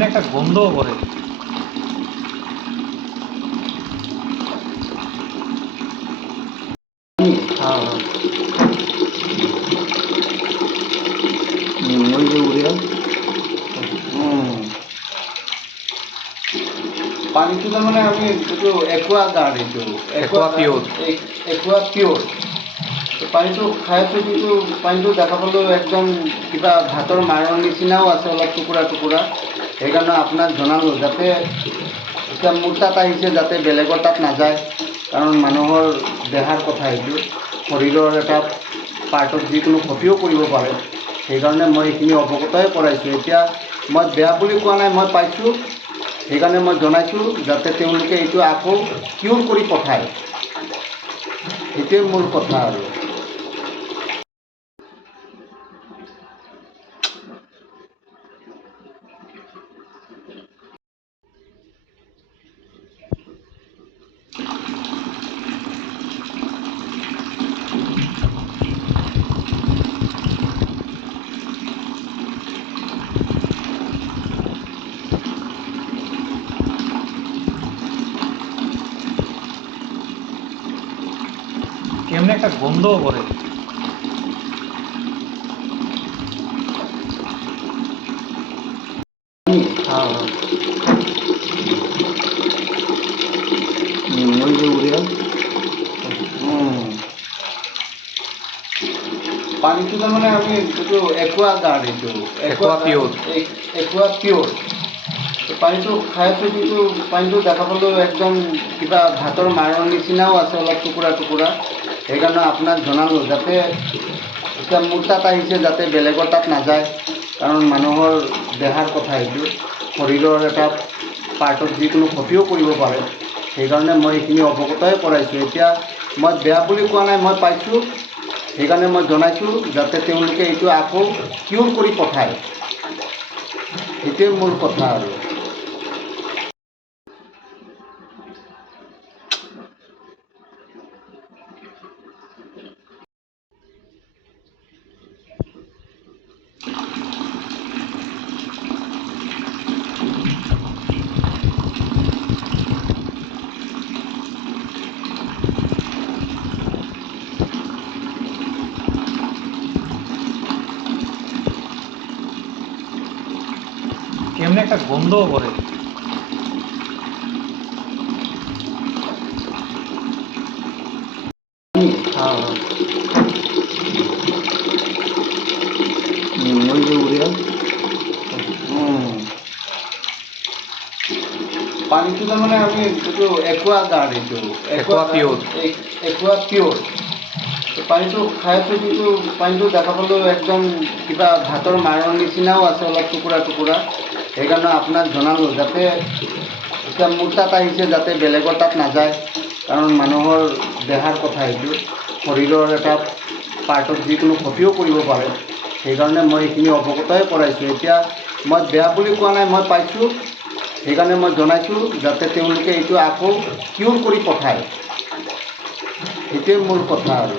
কেমন একটা গন্ধও কৰে। হ্যাঁ হ্যাঁ ওই যে উড়িয়া পানীটো তাৰমানে আমি এইটো একুৱা গাৰ্ড এইটো Aqua Pure। একুৱা পিয়ৰ পানীটো খাই আছোঁ কিন্তু পানীটো দেখা পালোঁ একদম কিবা ভাতৰ মাৰৰ নিচিনাও আছে অলপ টুকুৰা টুকুৰা সেইকাৰণে আপোনাক জনালোঁ যাতে এতিয়া মোৰ তাত আহিছে যাতে বেলেগৰ তাত নাযায় কাৰণ মানুহৰ দেহাৰ কথা এইটো শৰীৰৰ এটা পাৰ্টত যিকোনো ক্ষতিও কৰিব পাৰে সেইকাৰণে মই এইখিনি অৱগতই কৰাইছোঁ এতিয়া মই বেয়া বুলি কোৱা নাই মই পাইছোঁ সেইকাৰণে মই জনাইছোঁ যাতে তেওঁলোকে এইটো আকৌ কিউৰ কৰি পঠায় সেইটোৱে মোৰ কথা আৰু কেমন একটা গন্ধও কৰে। হ্যাঁ হ্যাঁ ওই যে উড়িয়া পানীটো তাৰমানে আমি এইটো একুৱা গাৰ্ড এইটো Aqua Pure। একুৱা পিয়ৰ পানীটো খাই আছোঁ কিন্তু পানীটো দেখা পালোঁ একদম কিবা ভাতৰ মাৰৰ নিচিনাও আছে অলপ টুকুৰা টুকুৰা সেইকাৰণে আপোনাক জনালোঁ যাতে এতিয়া মোৰ তাত আহিছে যাতে বেলেগৰ তাত নাযায় কাৰণ মানুহৰ দেহাৰ কথা এইটো শৰীৰৰ এটা পাৰ্টত যিকোনো ক্ষতিও কৰিব পাৰে সেইকাৰণে মই এইখিনি অৱগতই কৰাইছোঁ এতিয়া মই বেয়া বুলি কোৱা নাই মই পাইছোঁ সেইকাৰণে মই জনাইছোঁ যাতে তেওঁলোকে এইটো আকৌ কিউৰ কৰি পঠায় সেইটোৱে মোৰ কথা আৰু কেমন একটা গন্ধও কৰে। হ্যাঁ হ্যাঁ ওই যে উড়িয়া পানীটো তাৰমানে আমি এইটো একুৱা গাৰ্ড এইটো Aqua Pure। একুৱা পিয়ৰ পানীটো খাই আছোঁ কিন্তু পানীটো দেখা পালোঁ একদম কিবা ভাতৰ মাৰৰ নিচিনাও আছে অলপ টুকুৰা টুকুৰা সেইকাৰণে আপোনাক জনালোঁ যাতে এতিয়া মোৰ তাত আহিছে যাতে বেলেগৰ তাত নাযায় কাৰণ মানুহৰ দেহাৰ কথা এইটো শৰীৰৰ এটা পাৰ্টত যিকোনো ক্ষতিও কৰিব পাৰে সেইকাৰণে মই এইখিনি অৱগতই কৰাইছোঁ এতিয়া মই বেয়া বুলি কোৱা নাই মই পাইছোঁ সেইকাৰণে মই জনাইছোঁ যাতে তেওঁলোকে এইটো আকৌ কিউৰ কৰি পঠায় সেইটোৱে মোৰ কথা আৰু